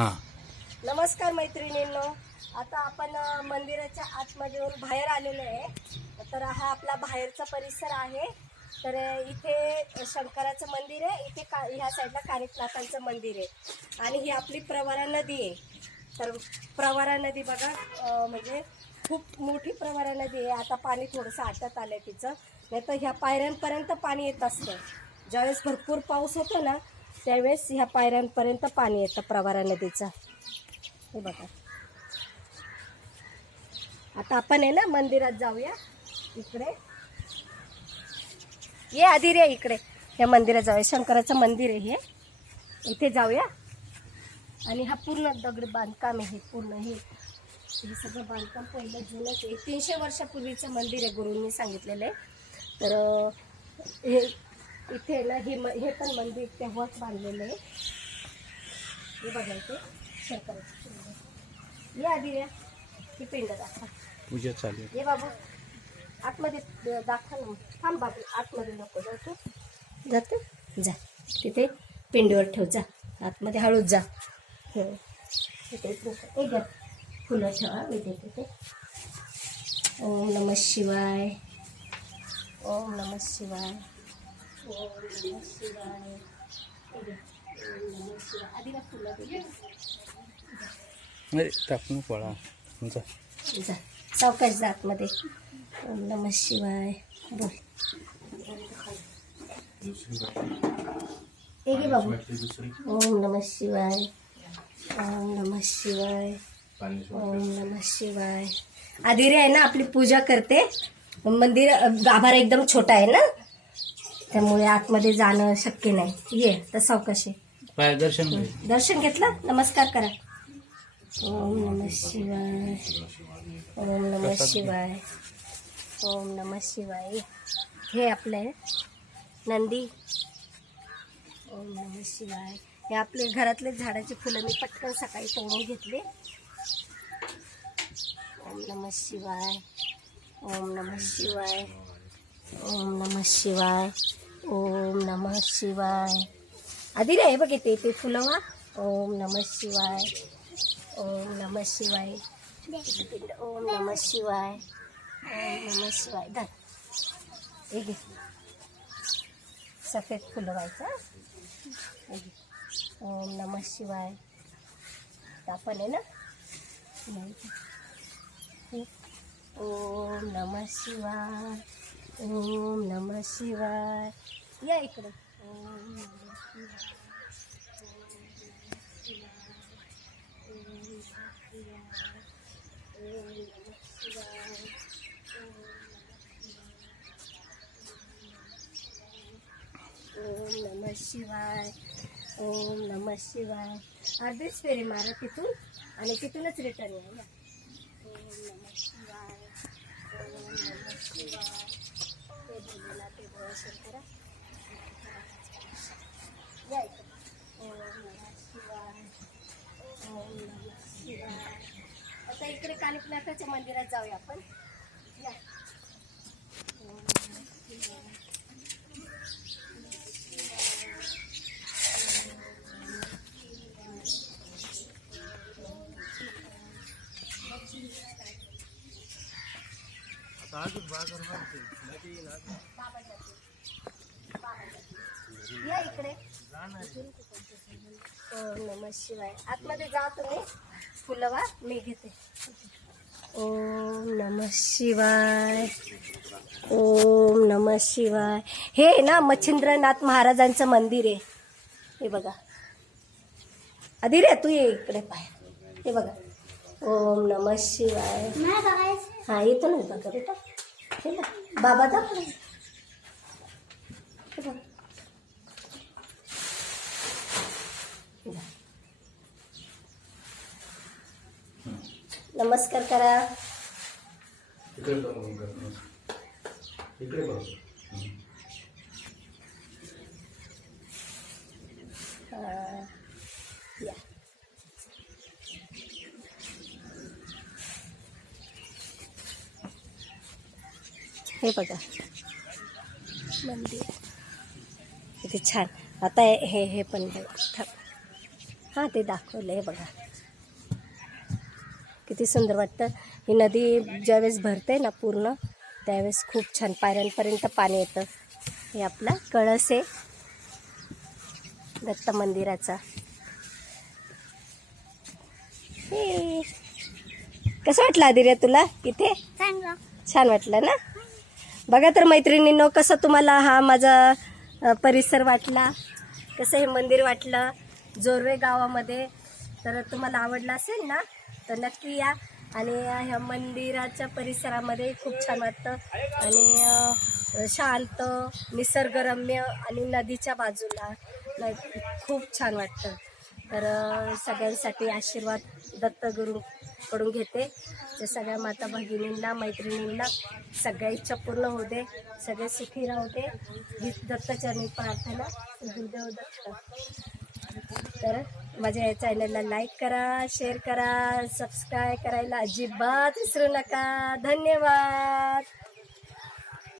हां. नमस्कार मैत्रिणींनो. आता आपण मंदिराच्या आतमध्ये बाहेर आलेलो आहे. तर हा आपला बाहेरचा परिसर आहे. तर इथे शंकराचं मंदिर आहे. इथे का ह्या साईडला कानिकनाथांचं मंदिर आहे. आणि ही आपली प्रवरा नदी आहे. तर प्रवरा नदी बघा म्हणजे खूप मोठी प्रवरा नदी आहे. आता पाणी थोडंसं आटत आलं आहे तिचं. नाही तर ह्या पायऱ्यांपर्यंत पाणी येत असतं. ज्यावेळेस भरपूर पाऊस होतो ना त्यावेळेस ह्या पायऱ्यांपर्यंत पाणी येतं प्रवारा नदीचं. हे बघा. आता आपण आहे ना मंदिरात जाऊया. इकडे. ये आधी रे इकडे. या मंदिरात जाऊया. शंकराचं मंदिर आहे हे. इथे जाऊया. आणि हा पूर्ण दगड बांधकाम आहे. पूर्ण हे. हे सगळं बांधकाम पहिलं जुनंच आहे तीनशे वर्षापूर्वीचं मंदिर आहे गुरूंनी सांगितलेलं आहे. तर हे इथे ना हे म- हे पण मंदिर तेव्हाच बांधलेलं आहे. हे बघा इथे शंकराचं ये आधी या ही पिंड दाखवा. पूजा चालू ये बाबू आतमध्ये दाखवा ना थांब बाबू आतमध्ये नको जातो जातो? जा. तिथे पिंडीवर ठेव जा. आतमध्ये हळूच जा. हो. तिथे एक फुलं ठेवा. मी देते ते ओम नमः शिवाय. ओम नमः शिवाय. टाकून पळा जा. सावकाश जा आतमध्ये. ओम नमः शिवाय. बोल. हे बाबू. ओम नमः शिवाय. ओम नमः शिवाय. ओम नमः शिवाय. आदिरे आहे ना आपली पूजा करते. मंदिर गाभारा एकदम छोटा आहे ना? त्यामुळे आतमध्ये जाणं शक्य नाही. ये तर सावकाश. पाय दर्शन घे. दर्शन घेतलं? नमस्कार करा. ओम नमः शिवाय. ओम नमः शिवाय. ओम नमः शिवाय. हे आपले नंदी. ओम नमः शिवाय. हे आपले घरातले झाडाची फुलं मी पटकन सकाळी तोडून घेतले. ओम नमः शिवाय. ओम नमः शिवाय. ओम नमः शिवाय. ओम नमः शिवाय. आधी आहे बघ येते ते फुलं वा ओम नमः शिवाय. ओम नमः शिवाय. ओम नमः शिवाय. ओम नमः शिवाय. धर. हे घे. सफेद फुलं व्हायचं ओम नमः शिवाय. आपण आहे ना? ओम नमः शिवाय. ओम नमः शिवाय. या इकडे. ओम नम शिवाय. ओम नमः शिवाय. ओम नमः शिवाय अर्धीच फेरी मारा तिथून आणि तिथूनच रिटर्न या ना. ओम नमः शिवाय ओम नम शिवाय ते बोलला ते करा इकडे. आता इकडे कानिकनाथाच्या मंदिरात जाऊया आपण या इकडे. ओम नमः शिवाय. आतमध्ये जा तुम्ही. फुलं वा मी घेते. ओम नमः शिवाय. ओम नमः शिवाय. हे आहे ना मच्छिंद्रनाथ महाराजांचं मंदिर आहे. हे बघा. आधी रे तू ये इकडे पाय. हे बघा. ओम नमः शिवाय हा येतो ना बघा बेटा हे बघ. बाबा दाखव हे बघ. हे बघ. नमस्कार करा इकडे बघ, इकडे बघ. हा. या हे बघा. मंदिर. किती छान. आता हे हे पण बघ. हां ते दाखवलं आहे बघा. किती सुंदर वाटतं. ही नदी ज्यावेळेस भरते ना पूर्ण त्यावेळेस खूप छान पायऱ्यांपर्यंत पाणी येतं. हे आपला कळस आहे. दत्त मंदिराचा. हे. कसं वाटलं आदिर्य तुला? इथे? छान वाटलं ना? बघा तर मैत्रिणींनो कसं तुम्हाला हा माझा परिसर वाटला? कसं हे मंदिर वाटलं? जोरवे गावामध्ये. तर तुम्हाला आवडलं असेल ना तर नक्की या. आणि ह्या मंदिराच्या परिसरामध्ये खूप छान वाटतं. आणि शांत निसर्गरम्य आणि नदीच्या बाजूला नाही खूप छान वाटतं. तर सगळ्यांसाठी आशीर्वाद दत्तगुरू करून घेते. ते सगळ्या माता भगिनींना मैत्रिणींना सगळ्या इच्छा पूर्ण होऊ दे. सगळे सुखी राहू दे. ही दत्तचरणी प्रार्थना. गुरुदेव दत्त. तर माझ्या या चॅनलला लाईक करा शेअर करा सबस्क्राईब करायला अजिबात विसरू नका. धन्यवाद.